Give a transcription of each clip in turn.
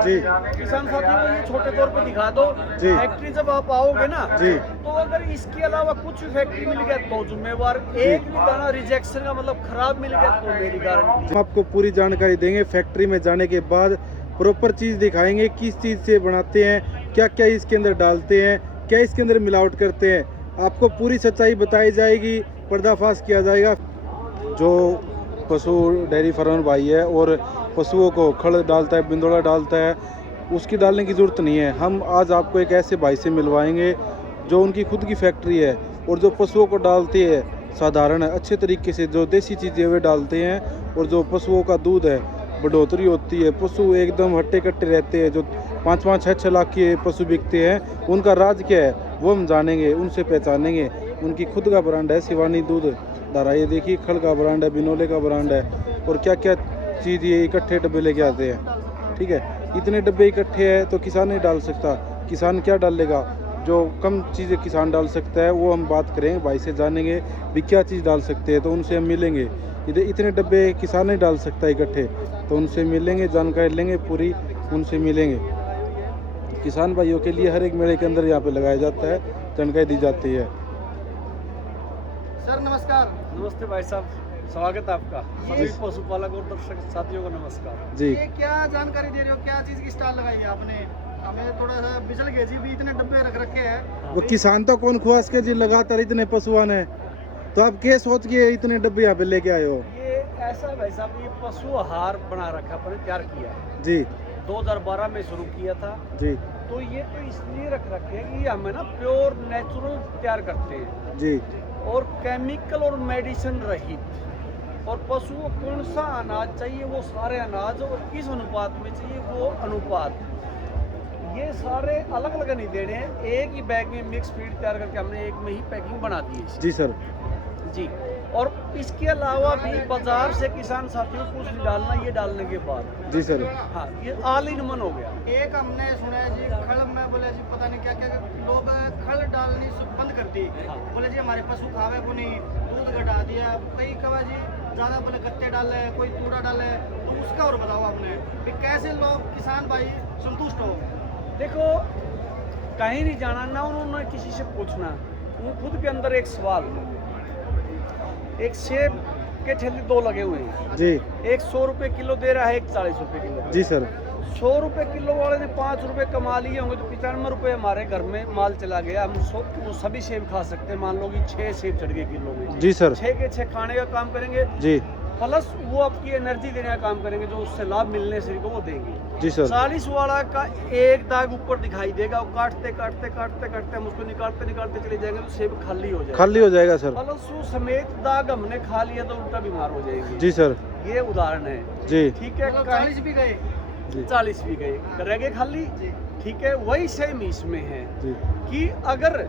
जी किसान साथियों को ये छोटे तौर पे दिखा दो। जी फैक्ट्री जब आप आओगे ना जी तो अगर इसके अलावा कुछ भी फैक्ट्री मिल गया तो जिम्मेवार, एक भी दाना रिजेक्शन का मतलब खराब मिल गया तो मेरी गारंटी। हम आपको पूरी जानकारी देंगे। फैक्ट्री में जाने के बाद प्रॉपर चीज़ दिखाएंगे, किस चीज़ से बनाते हैं, क्या क्या इसके अंदर डालते हैं, क्या इसके अंदर मिलावट करते हैं। आपको पूरी सच्चाई बताई जाएगी, पर्दाफाश किया जाएगा। जो पशु डेयरी फार्म भाई है और पशुओं को खड़ डालता है, बिंदोड़ा डालता है, उसकी डालने की ज़रूरत नहीं है। हम आज आपको एक ऐसे भाई से मिलवाएंगे जो उनकी खुद की फैक्ट्री है और जो पशुओं को डालती है साधारण है, अच्छे तरीके से जो देसी चीज़ें वे डालते हैं। और जो पशुओं का दूध है, बढ़ोतरी होती है, पशु एकदम हट्टे कट्टे रहते हैं। जो 5-5, 6-6 लाख के पशु बिकते हैं, उनका राज क्या है वो हम जानेंगे, उनसे पहचानेंगे। उनकी खुद का ब्रांड है शिवानी दूध धारा, ये देखिए खड़ का ब्रांड है, बिनोले का ब्रांड है। और क्या क्या चीज़ ये इकट्ठे डब्बे लेके आते हैं। ठीक है, इतने डब्बे इकट्ठे हैं तो किसान नहीं डाल सकता। किसान क्या डालेगा? जो कम चीज़ें किसान डाल सकता है वो हम बात करेंगे, भाई से जानेंगे भी क्या चीज़ डाल सकते हैं, तो उनसे हम मिलेंगे। इतने डब्बे किसान नहीं डाल सकता इकट्ठे, तो उनसे मिलेंगे, जानकारी लेंगे पूरी, उनसे मिलेंगे। किसान भाइयों के लिए हर एक मेले के अंदर यहाँ पे लगाया जाता है, जानकारी दी जाती है। सर नमस्कार। नमस्ते भाई साहब, स्वागत है आपका। सभी पशुपालक और दर्शक साथियों को नमस्कार जी। ये क्या जानकारी दे रहे हो, क्या चीज की स्टॉल लगाई है आपने? हमें थोड़ा सा बिचल गए जी, भी इतने डब्बे रख रखे हैं। वो किसान तो कौन खुआस के जी, लगातार इतने पशुआन है, तो आप क्या सोच के इतने डब्बे यहाँ पे लेके आए हो? ये ऐसा भाई साहब, ये पशु आहार बना रखा, अपने तैयार किया है। जी 2012 में शुरू किया था। जी तो ये तो इसलिए रख रखे हैं कि हमें ना प्योर नेचुरल तैयार करते हैं जी और केमिकल और मेडिसिन रहित। और पशु को कौन सा अनाज चाहिए वो सारे अनाज, और किस अनुपात में चाहिए वो अनुपात, ये सारे अलग अलग नहीं देने हैं। एक ही बैग में मिक्स फीड तैयार करके हमने एक में ही पैकिंग बना दी है जी सर जी। और इसके अलावा भी बाजार से किसान साथियों को कुछ डालना, ये डालने के बाद जी सर। हाँ ये ऑल इन वन हो गया। एक हमने सुना है जी खल में, बोले जी पता नहीं क्या क्या लोग खल डालनी बंद कर दी। बोले जी हमारे पशु खावे को नहीं, दूध घटा दिया। कई कहा जी ज़्यादा बोले गत्ते डाले, कोई कूड़ा डाले, तो उसका और बताओ आपने कि कैसे लोग किसान भाई संतुष्ट हो? देखो कहीं नहीं जाना ना, उन्होंने किसी से पूछना, वो खुद के अंदर एक सवाल। एक सेब के ठेले दो लगे हुए हैं जी। एक 100 रुपए किलो दे रहा है, एक 40 रुपए किलो। जी सर। 100 रुपए किलो वाले ने 5 रुपए कमा लिए होंगे, तो 95 रुपए हमारे घर में माल चला गया। हम वो सभी सेब खा सकते हैं। मान लो कि 6 सेब चढ़ गए किलो में जी सर। 6 के 6 खाने का काम करेंगे जी प्लस वो आपकी एनर्जी देने का काम करेंगे, जो उससे लाभ मिलने से को वो देंगे। जी सर। 40 वाला का एक दाग ऊपर दिखाई देगा, वो काटते काटते काटते काटते हम उसको निकालते निकालते चले जाएंगे तो सेब खाली हो जाएगा। खाली हो जाएगा सर। प्लस वो समेत दाग हमने खा लिया तो उल्टा बीमार हो जाएंगे। जी सर। ये उदाहरण है जी ठीक है। 40 भी गए, 40 भी गए, रह गए खाली। ठीक है, वही सेम इसमें है जी कि अगर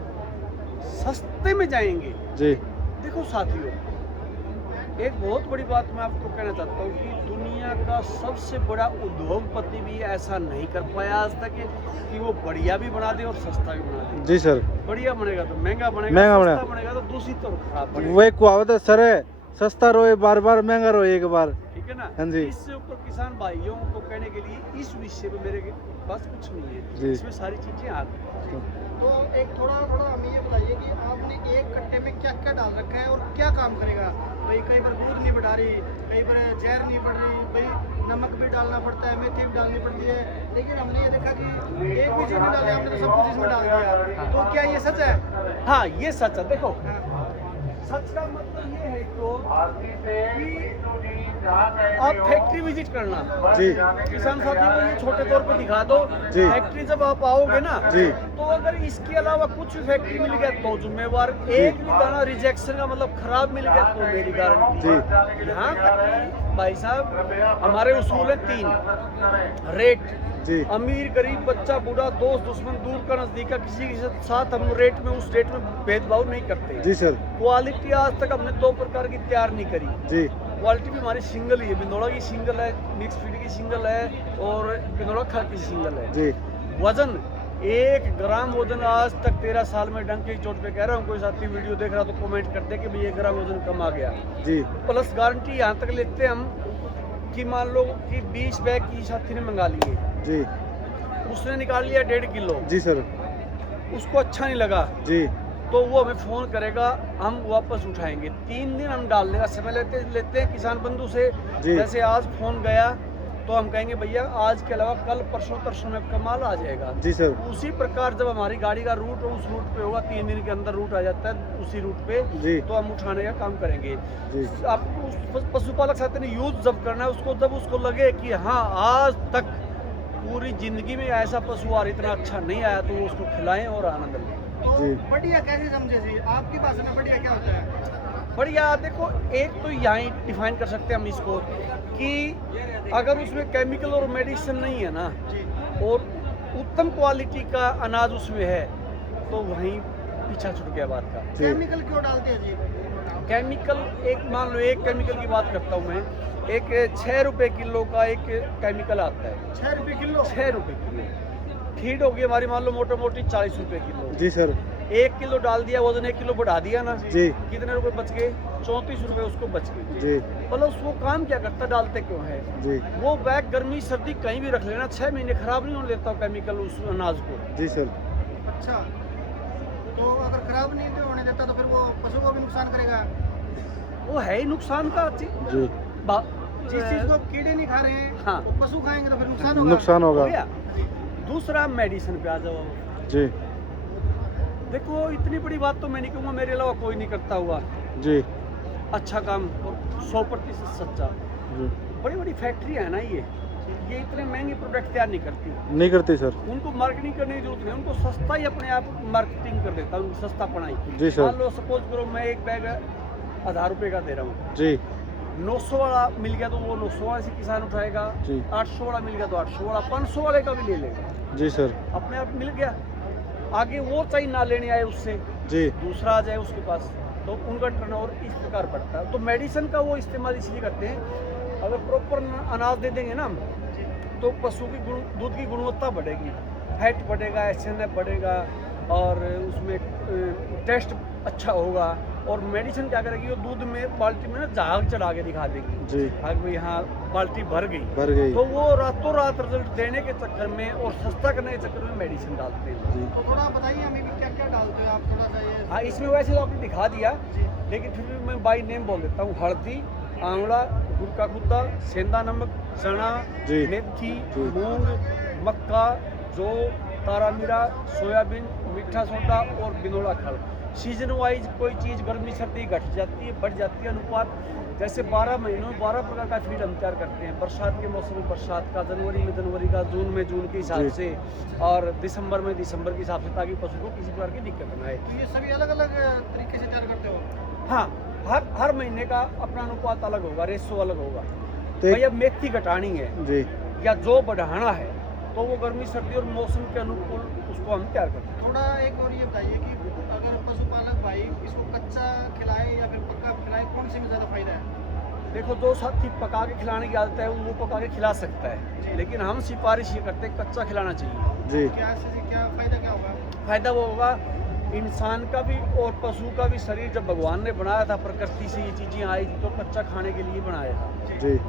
सस्ते में जाएंगे। जी। देखो साथियों, एक बहुत बड़ी बात मैं आपको कहना चाहता हूँ कि दुनिया का सबसे बड़ा उद्योगपति भी ऐसा नहीं कर पाया आज तक कि वो बढ़िया भी बना दे और सस्ता भी बना दे। जी सर। बढ़िया बनेगा तो महंगा बनेगा, महंगा सस्ता बनेगा तो दूषित और खराब बनेगा। वो एक कहावत है सर, है सस्ता रोए बार बार, महंगा रोए एक बार। ठीक है ना? हाँ जी। इससे ऊपर किसान भाइयों को कहने के लिए इस विषय में मेरे पास कुछ नहीं है। इसमें सारी चीजें आ गई। तो एक थोड़ा हमें ये बताइए कि आपने एक कट्टे में क्या क्या डाल रखा है और क्या काम करेगा? भाई कई बार दूध नहीं बढ़ा रही, कई बार जहर नहीं बढ़ रही, भाई नमक भी डालना पड़ता है, मेथी भी डालनी पड़ती है, लेकिन हमने ये देखा कि एक भी चीज नहीं डाली, हमने तो सब कुछ इसमें डाल दिया। तो क्या ये सच है? हाँ ये सच है। देखो सच का मतलब ये है तो कि आप फैक्ट्री विजिट करना जी। किसान साथियों को ये छोटे तौर पे दिखा दो। जी। फैक्ट्री जब आप आओगे ना जी तो अगर इसके अलावा कुछ भी फैक्ट्री मिल गया तो जिम्मेवार, एक भी दाना रिजेक्शन का मतलब खराब मिल गया तो मेरी गारंटी। जी यहाँ तक कि भाई साहब हमारे उसूल है 3 रेट। जी अमीर गरीब बच्चा बूढ़ा दोस्त दुश्मन दूर का नजदीक का किसी के साथ हम रेट में उस रेट में भेदभाव नहीं करते। जी सर। क्वालिटी आज तक हमने 2 प्रकार की तैयार नहीं करी। जी क्वालिटी भी हमारी सिंगल ही है, बिंदोड़ा की सिंगल है, मिक्स फीड की सिंगल है और बिंदोड़ा खल की सिंगल है। जी। वजन 1 ग्राम वजन आज तक 13 साल में डंके की चोट पे कह रहा हूँ, कोई साथी वीडियो देख रहा तो कमेंट कर दे कि भाई 1 ग्राम वजन कम आ गया। जी प्लस गारंटी यहाँ तक लेते हैं हम कि मान लो कि 20 बैग की साथी ने मंगा लिए, जी उसने निकाल लिया 1.5 किलो, जी सर उसको अच्छा नहीं लगा जी तो वो हमें फ़ोन करेगा, हम वापस उठाएंगे। 3 दिन हम डालने का समय लेते हैं किसान बंधु से। जी। जैसे आज फ़ोन गया तो हम कहेंगे भैया आज के अलावा कल परसों तरसों में आपका माल आ जाएगा। जी सर उसी प्रकार जब हमारी गाड़ी का रूट उस रूट पे होगा, 3 दिन के अंदर रूट आ जाता है उसी रूट पे, जी तो हम उठाने का काम करेंगे। जी आपको उस पशुपालक साथी ने यूज़ जब करना है उसको, जब उसको लगे कि हाँ आज तक पूरी ज़िंदगी में ऐसा पशु आहार इतना अच्छा नहीं आया, तो उसको खिलाएं और आनंद लें। जी। तो बढ़िया कैसे समझे जी, आपकी भाषा में बढ़िया क्या होता है? बढ़िया देखो, एक तो यहाँ डिफाइन कर सकते हैं हम इसको कि अगर उसमें केमिकल और मेडिसिन नहीं है ना, और उत्तम क्वालिटी का अनाज उसमें है, तो वहीं पीछा छूट गया बात का। केमिकल क्यों डालते हैं जी? केमिकल एक मान लो, एक केमिकल की बात करता हूँ मैं, एक 6 रुपए किलो का एक केमिकल आता है। 6 रुपए किलो? 6 रुपए किलो। फीड होगी हमारी मान लो मोटा मोटी 40 रुपए किलो। जी सर 1 किलो डाल दिया, वजन 1 किलो बढ़ा दिया ना जी कितने रुपए बच गए? 34 रुपए उसको बच गए। जी प्लस वो काम क्या करता, डालते क्यों है? जी वो बैग गर्मी सर्दी कहीं भी रख लेना, 6 महीने खराब नहीं होने देता केमिकल उस अनाज को। जी सर अच्छा, तो अगर खराब नहीं होने देता तो फिर वो पशु को भी नुकसान करेगा। वो है ही नुकसान का चीज। जी जिस चीज को कीड़े नहीं खा रहे हैं, हाँ, वो पशु खाएंगे तो फिर नुकसान होगा। नुकसान होगा। हो गया। दूसरा मेडिसिन पे आ जाओ। जी देखो इतनी बड़ी बात तो मैं नहीं कहूँगा, मेरे अलावा कोई नहीं करता हुआ जी अच्छा काम और 100% सच्चा। जी बड़ी बड़ी फैक्ट्रियाँ है ना, ये इतने महंगे प्रोडक्ट तैयार नहीं करती। नहीं करते सर उनको मार्केटिंग करने की जरूरत नहीं, उनको सस्ता ही अपने आप मार्केटिंग कर देता है, उनको सस्ता पड़ाई। जी सर। मान लो सपोज करो मैं एक बैग 1000 रुपये का दे रहा हूँ, जी 900 वाला मिल गया तो वो 900 वाले से किसान उठाएगा, जी 800 वाला मिल गया तो 800 वाला, 500 वाले का भी ले लेगा, जी सर अपने आप मिल गया। आगे वो चाहिए ना लेने आए उससे, जी दूसरा आ जाए उसके पास, तो उनका टर्नओवर इस प्रकार बढ़ता है। तो मेडिसिन का वो इस्तेमाल इसलिए करते हैं, अगर प्रॉपर अनाज दे देंगे ना तो पशु की दूध की गुणवत्ता बढ़ेगी, फैट बढ़ेगा, एसएनएफ बढ़ेगा, और उसमें टेस्ट अच्छा होगा। और मेडिसिन क्या करेगी, वो दूध में बाल्टी में ना झाग चढ़ा के दिखा देगी जी भाई यहाँ बाल्टी भर भर गई। तो वो रातों रात रिजल्ट देने के चक्कर में और सस्ता करने के चक्कर में मेडिसिन डालते हैं। जी तो थोड़ा बताइए हमें भी क्या क्या डालते हैं आप, थोड़ा सा ये। हाँ, इसमें वैसे तो आपने दिखा दिया, लेकिन फिर भी मैं बाई नेम बोल देता हूँ। हल्दी, आंवला, गुड़ का गुद्दा, सेंधा नमक, चना, जी। मेथी, जी। मूंग, मक्का, जौ, तारा मीरा, सोयाबीन, मीठा सोडा और बिनोला खल। सीजन वाइज कोई चीज़ गर्मी सर्दी घट जाती है, बढ़ जाती है अनुपात। जैसे 12 महीनों 12 प्रकार का फीड हम तैयार करते हैं। बरसात के मौसम में बरसात का, जनवरी में जनवरी का, जून में जून के हिसाब जी। से, और दिसंबर में दिसंबर के हिसाब से, ताकि पशु को किसी प्रकार की दिक्कत न आए। तो ये सभी अलग अलग तरीके से तैयार करते हो? हाँ, हर महीने का अपना अनुपात अलग होगा, रेशो अलग होगा। तो एक- भैया मेथी घटानी है जी या जो बढ़ाना है, तो वो गर्मी सर्दी और मौसम के अनुकूल उसको हम तैयार करते हैं। थोड़ा एक और ये बताइए कि अगर पशुपालक भाई इसको कच्चा खिलाए या फिर पक्का खिलाए, कौन से में ज़्यादा फायदा है? देखो, जो साथी पका के खिलाने की आदत है वो पका के खिला सकता है, लेकिन हम सिफारिश ये करते हैं कच्चा खिलाना चाहिए। जी क्या से क्या फायदा क्या होगा? फायदा वो होगा, इंसान का भी और पशु का भी शरीर जब भगवान ने बनाया था, प्रकृति से ये चीज़ें आई थी, तो कच्चा खाने के लिए बनाया था। जी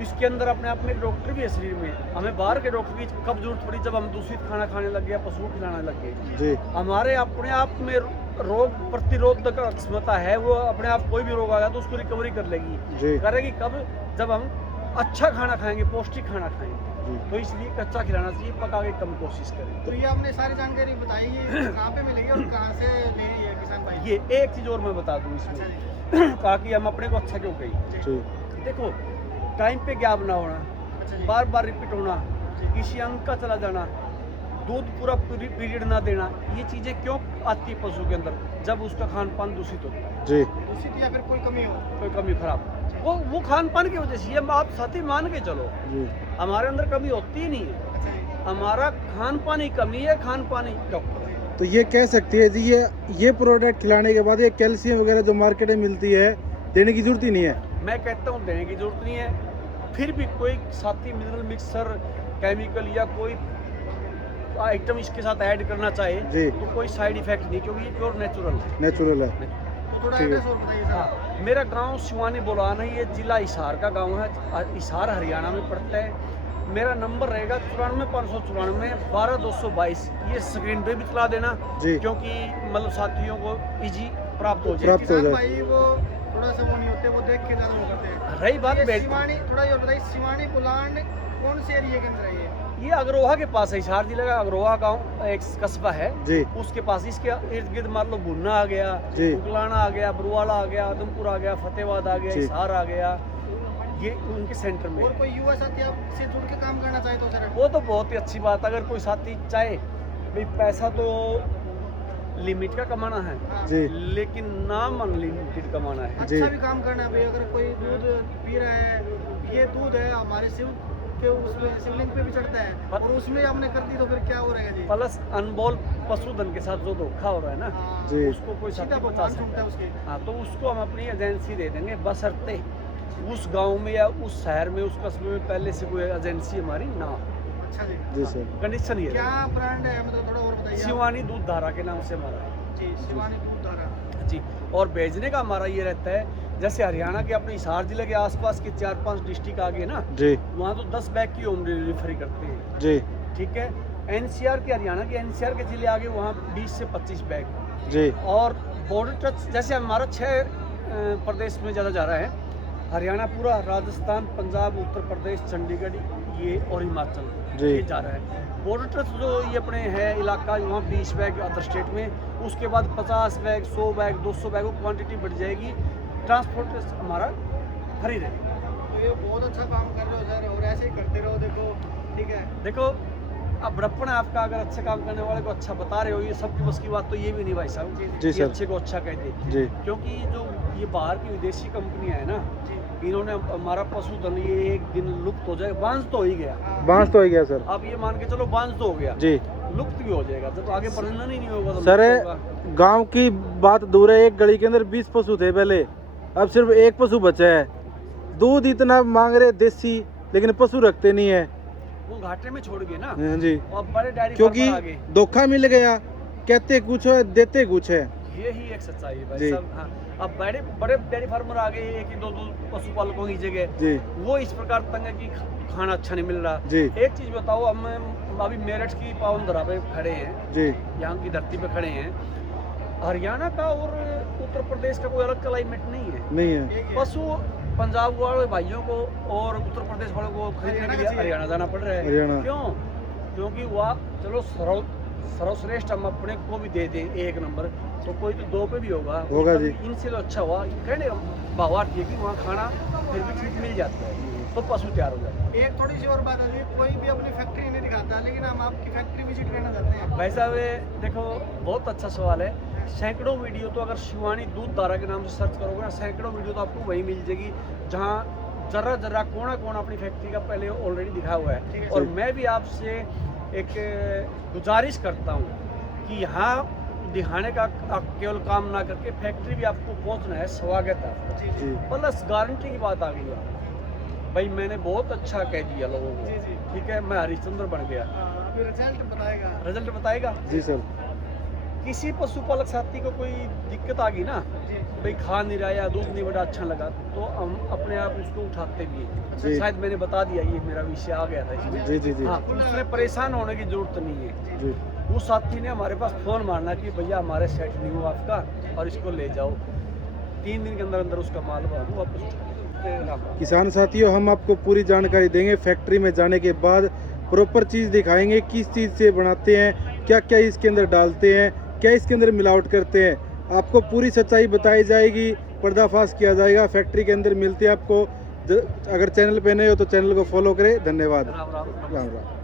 इसके अंदर अपने आप में एक डॉक्टर भी है शरीर में, हमें बाहर के डॉक्टर की कब जरूरत पड़ी, जब हम दूषित खाना खाने लग गए, पशु को खिलाने लग गए। जी हमारे अपने आप में रोग प्रतिरोधक क्षमता है, वो अपने आप कोई भी रोग आ गया तो उसको रिकवरी कर लेगी। जी करेगी कब? जब हम अच्छा खाना खाएंगे, पौष्टिक खाना खाएंगे। जी तो इसलिए कच्चा खिलाना चाहिए, पका के कम कोशिश करें। तो ये आपने सारी जानकारी बताई, ये कहाँ पे मिलेगी और कहाँ से ले रही है किसान भाई? ये एक चीज़ और मैं बता दूँ अच्छा इसमें, जी, ताकि हम अपने को अच्छा क्यों कहें। जी देखो, टाइम पे गैप ना होना, अच्छा जी, बार बार रिपीट होना, जी। किसी अंक का चला जाना, दूध पूरा पीरियड ना देना, ये चीज़ें क्यों आती है पशु के अंदर? जब उसका खान पान दूषित होता है, जी दूषित या फिर कोई कमी हो? कोई कमी खराब, वो खान पान की वजह से, ये आप साथी मान के चलो, जी हमारे अंदर कमी होती ही नहीं है, अच्छा जी, हमारा खान पान ही कमी है, खान पान ही डॉक्टर है। तो ये कह सकती है जी, ये प्रोडक्ट खिलाने के बाद ये कैल्शियम वगैरह जो मार्केट में मिलती है, देने की जरूरत ही नहीं है। मैं कहता हूँ देने की जरूरत नहीं है। फिर भी कोई साथी मिनरल मिक्सर, केमिकल या कोई आइटम इसके साथ ऐड करना चाहे जी। तो कोई साइड इफेक्ट नहीं, क्योंकि ये प्योर नेचुरल है। नेचुरल है। तो थोड़ा ठीक है। एड्रेस और बताइए सर। हाँ, मेरा गांव सिवानी बुलान है, ये जिला हिसार का गांव है, हिसार हरियाणा में पड़ता है। मेरा नंबर रहेगा 94,594 ये स्क्रीन पे भी चला देना जी। क्योंकि मतलब साथियों को इजी प्राप्त हो जाए। प्राप्त हो किसान जाए। भाई वो थोड़ा सा वो नहीं होते, वो देख के ज़्यादा वो करते हैं। रही बात ये बेट सिवानी, थोड़ा ये बताइए, सिवानी बुलांड कौन से एरिया के अंदर है ये? ये अग्रोहा के पास है, हिसार जिले का अग्रोहा गांव एक कस्बा है, जी उसके पास। इसके इर्द गिर्द मान लो भुन्ना आ गया, जी। उगलाना आ गया, बरुवाला आ गया, आदमपुर आ गया, फतेहाबाद आ गया, जी। हिसार आ गया, ये उनके सेंटर में और है। कोई युवा साथी आपसे जुड़ के काम करना चाहे तो सर? वो तो बहुत ही अच्छी बात। अगर कोई साथी चाहे भाई, पैसा तो लिमिट का कमाना है हाँ। जी लेकिन नाम अनलिमिटेड कमाना है। जी। अच्छा भी काम करना है भाई। अगर कोई दूध पी रहा है, ये दूध है हमारे शिव के उसमें शिवलिंग पे भी चढ़ता है, और उसमें आपने कर दी तो फिर क्या हो रहेगा जी? प्लस अनमोल पशुधन के साथ जो धोखा हो रहा है ना, हाँ, जी। उसको कोई सीधा साथी बता भगवान सकता सुनता है है। उसके। हाँ, तो उसको हम अपनी एजेंसी दे देंगे, बशर्ते उस गांव में या उस शहर में, उस कस्बे में पहले से कोई एजेंसी हमारी ना हो। अच्छा जी। जी सर। कंडीशन ये क्या है। ब्रांड है, मतलब थोड़ा और बताइए आप। शिवानी दूध धारा के नाम से हमारा है जी, शिवानी दूध धारा। जी। और भेजने का हमारा ये रहता है, जैसे हरियाणा के अपने हिसार जिले के आसपास के 4-5 डिस्ट्रिक्ट आगे ना, जी वहाँ तो 10 बैग की होम डिलीवरी फ्री करते हैं। जी ठीक है। एनसीआर के, हरियाणा के एनसीआर के जिले आगे वहाँ 20 से 25 बैग। जी और बॉर्डर टच जैसे हमारा 6 प्रदेश में ज़्यादा जा रहा है, हरियाणा पूरा, राजस्थान, पंजाब, उत्तर प्रदेश, चंडीगढ़ ये और हिमाचल जी। ये जा रहा है। बॉर्डर टच जो ये अपने है इलाका, वहाँ 20 बैग अदर स्टेट में, उसके बाद 50 बैग, 100 बैग, 200 बैग, वो क्वांटिटी बढ़ जाएगी। ट्रांसपोर्ट हमारा फ्री रहेगा। तो ये बहुत अच्छा काम कर रहे हो सर, और ऐसे ही करते रहो। देखो ठीक है। देखो, अब बड़प्पन है आपका, अगर अच्छा काम करने वाले को अच्छा बता रहे हो, ये सबकी बस की बात तो ये भी नहीं भाई साहब जी कि सर। अच्छे को अच्छा कह दे। जी क्योंकि जो ये बाहर की विदेशी कंपनियां है ना, जी। इन्होंने हमारा पशुधन ये एक दिन लुप्त हो जाएगा। बांस तो हो ही गया, हाँ। बांस तो हो गया सर। अब ये मान के चलो बांस तो हो गया, जी लुप्त भी हो जाएगा। जब आगे प्रजनन ही नहीं होगा तो सर, लुप्त होगा। गांव की बात दूर है, एक गली के अंदर 20 पशु थे पहले, अब सिर्फ एक पशु बचा है। दूध इतना मांग रहे देसी, लेकिन पशु रखते नहीं है। वो घाटे में छोड़ गए ना, हाँ जी, और बड़े डायरी क्योंकि फार्मर आ गए। धोखा मिल गया, कहते कुछ है देते कुछ है। यही एक सच्चाई है भाई जी। साहब। हाँ, अब बड़े बड़े डेयरी फार्मर आ गए, एक ही दो पशुपालकों की जगह, जी वो इस प्रकार तंग है कि खाना अच्छा नहीं मिल रहा। जी एक चीज बताओ, हम अभी मेरठ की पावन धरा पे खड़े हैं, जी यहाँ की धरती पे खड़े हैं। हरियाणा का और उत्तर प्रदेश का कोई अलग क्लाइमेट नहीं है। नहीं है। एक है। पशु पंजाब वाले भाइयों को और उत्तर प्रदेश वालों को खरीदने के लिए हरियाणा जाना पड़ रहा है। हरियाणा। क्यों? क्योंकि वह चलो सर्वश्रेष्ठ हम अपने को भी दे दें एक नंबर, तो कोई तो 2 पे भी होगा होगा जी। इनसे तो अच्छा हुआ कहने भावार्थ ये कि वहाँ खाना फिर भी ठीक मिल जाता है, तो पशु तैयार हो जाता है। एक थोड़ी सी और बात है जी, कोई भी अपनी फैक्ट्री नहीं दिखाता, लेकिन हम आपकी फैक्ट्री विजिट करना चाहते हैं। भाई साहब, ये देखो बहुत अच्छा सवाल है। सैकड़ों वीडियो तो अगर शिवानी दूध धारा के नाम से सर्च करोगे ना, सैकड़ों वीडियो तो आपको वही मिल जाएगी जहाँ जरा जरा कोना कोना अपनी फैक्ट्री का पहले ऑलरेडी दिखा हुआ ठीक है। है। और मैं भी आपसे एक गुजारिश करता हूँ कि यहाँ दिखाने का आप केवल काम ना करके फैक्ट्री भी आपको पहुँचना है, स्वागत है आपका। जी जी जी प्लस गारंटी की बात आ गई है भाई, मैंने बहुत अच्छा कह दिया लोगों को। जी जी। ठीक है, मैं हरिश्चंद्र बन गया। अभी रिजल्ट बताएगा। रिजल्ट बताएगा। जी सर। किसी पशुपालक साथी को कोई दिक्कत आ गई ना, जी भाई खा नहीं रहा या दूध नहीं बड़ा अच्छा लगा, तो हम अपने आप उसको उठाते भी हैं। जी। शायद मैंने बता दिया, ये मेरा विषय आ गया था इसमें। जी जी जी हाँ, उसमें परेशान होने की जरूरत नहीं है। जी उस साथी ने हमारे पास फोन मारना कि भैया हमारे सेट नहीं हुआ आपका और इसको ले जाओ, 3 दिन के अंदर अंदर उसका माल वापस उठा लें। किसान साथियों, हम आपको पूरी जानकारी देंगे। फैक्ट्री में जाने के बाद प्रॉपर चीज़ दिखाएंगे, किस चीज़ से बनाते हैं, क्या क्या इसके अंदर डालते हैं, क्या इसके अंदर मिलावट करते हैं, आपको पूरी सच्चाई बताई जाएगी, पर्दाफाश किया जाएगा। फैक्ट्री के अंदर मिलते हैं आपको। अगर चैनल पे नए हो तो चैनल को फॉलो करें। धन्यवाद। राम राम। राम राम।